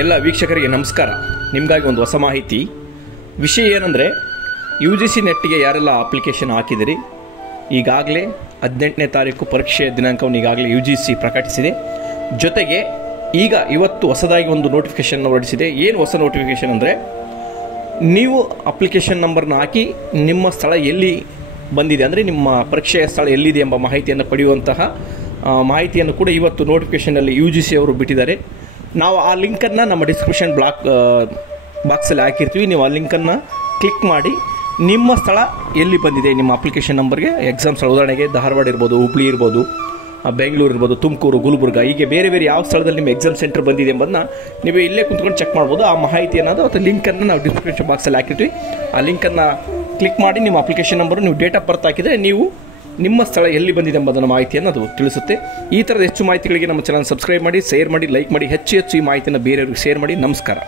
ಎಲ್ಲ ವೀಕ್ಷಕರಿಗೆ ನಮಸ್ಕಾರ. ನಿಮಗಾಗಿ ಒಂದು ಹೊಸ ಮಾಹಿತಿ. ವಿಷಯ ಏನಂದರೆ, UGC ನೆಟ್ಗೆ ಯಾರೆಲ್ಲ ಅಪ್ಲಿಕೇಶನ್ ಹಾಕಿದಿರಿ, ಈಗಾಗಲೇ 18ನೇ ತಾರೀಕು ಪರೀಕ್ಷೆಯ ದಿನಾಂಕವನ್ನು ಈಗಾಗಲೇ UGC ಪ್ರಕಟಿಸಿದೆ. ಜೊತೆಗೆ ಇವತ್ತು ಹೊಸದಾಗಿ ಒಂದು ನೋಟಿಫಿಕೇಷನ್ ಹೊರಡಿಸಿದೆ. ಏನು ಹೊಸ ನೋಟಿಫಿಕೇಷನ್ ಅಂದರೆ, ನೀವು ಅಪ್ಲಿಕೇಶನ್ ನಂಬರ್ನ ಹಾಕಿ ನಿಮ್ಮ ಸ್ಥಳ ಎಲ್ಲಿ ಬಂದಿದೆ, ಅಂದರೆ ನಿಮ್ಮ ಪರೀಕ್ಷೆಯ ಸ್ಥಳ ಎಲ್ಲಿದೆ ಎಂಬ ಮಾಹಿತಿಯನ್ನು ಪಡೆಯುವಂತಹ ಮಾಹಿತಿಯನ್ನು ಕೂಡ ಇವತ್ತು ನೋಟಿಫಿಕೇಷನಲ್ಲಿ UGC ಅವರು ಬಿಟ್ಟಿದ್ದಾರೆ. ನಾವು ಆ ಲಿಂಕನ್ನು ನಮ್ಮ ಡಿಸ್ಕ್ರಿಪ್ಷನ್ ಬಾಕ್ಸಲ್ಲಿ ಹಾಕಿರ್ತೀವಿ. ನೀವು ಆ ಲಿಂಕನ್ನು ಕ್ಲಿಕ್ ಮಾಡಿ ನಿಮ್ಮ ಸ್ಥಳ ಎಲ್ಲಿ ಬಂದಿದೆ, ನಿಮ್ಮ ಅಪ್ಲಿಕೇಶನ್ ನಂಬರ್ಗೆ ಎಕ್ಸಾಮ್ ಸ್ಥಳ, ಉದಾಹರಣೆಗೆ ಧಾರವಾಡ ಇರ್ಬೋದು, ಹುಬ್ಳಿ ಇರ್ಬೋದು, ಬೆಂಗಳೂರು ಇರ್ಬೋದು, ತುಮಕೂರು, ಗುಲ್ಬರ್ಗ, ಹೀಗೆ ಬೇರೆ ಬೇರೆ ಯಾವ ಸ್ಥಳದಲ್ಲಿ ನಿಮ್ಮ ಎಕ್ಸಾಮ್ ಸೆಂಟರ್ ಬಂದಿದೆ ಎಂಬುದನ್ನು ನೀವು ಇಲ್ಲೇ ಕುಂತ್ಕೊಂಡು ಚೆಕ್ ಮಾಡ್ಬೋದು. ಆ ಮಾಹಿತಿ ಏನಾದರೂ ಅಥವಾ ಲಿಂಕನ್ನು ನಾವು ಡಿಸ್ಕ್ರಿಪ್ಷನ್ ಬಾಕ್ಸಲ್ಲಿ ಹಾಕಿರ್ತೀವಿ. ಆ ಲಿಂಕನ್ನು ಕ್ಲಿಕ್ ಮಾಡಿ ನಿಮ್ಮ ಅಪ್ಲಿಕೇಶನ್ ನಂಬರು, ನೀವು ಡೇಟ್ ಆಫ್ ಬರ್ತ್ ಹಾಕಿದರೆ ನೀವು ನಿಮ್ಮ ಸ್ಥಳ ಎಲ್ಲಿ ಬಂದಿದೆ ಎಂಬುದನ್ನು ಮಾಹಿತಿಯನ್ನು ಅದು ತಿಳಿಸುತ್ತೆ. ಈ ಥರದ ಹೆಚ್ಚು ಮಾಹಿತಿಗಳಿಗೆ ನಮ್ಮ ಚಾನಲ್ ಸಬ್ಸ್ಕ್ರೈಬ್ ಮಾಡಿ, ಶೇರ್ ಮಾಡಿ, ಲೈಕ್ ಮಾಡಿ, ಹೆಚ್ಚು ಈ ಮಾಹಿತಿಯನ್ನು ಬೇರೆಯವ್ರಿಗೆ ಶೇರ್ ಮಾಡಿ. ನಮಸ್ಕಾರ.